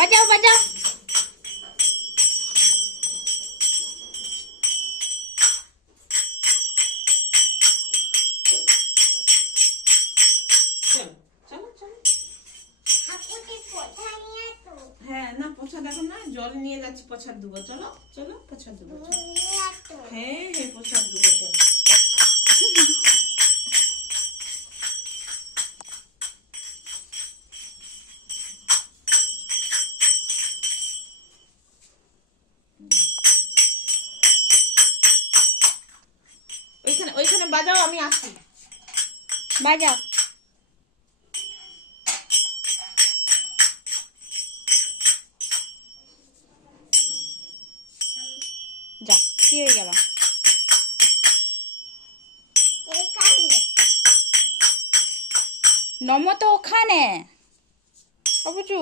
বাজাও বাজাও হ্যাঁ না পোছা দেখো না জল নিয়ে যাচ্ছি পোছার দেবো চলো চলো পোছার দেবো হ্যাঁ হ্যাঁ ওইখানে ওইখানে বাজাও আমি আসি বাজাও। যা কি হয়ে গেল? নম তো ওখানে। বাবুচু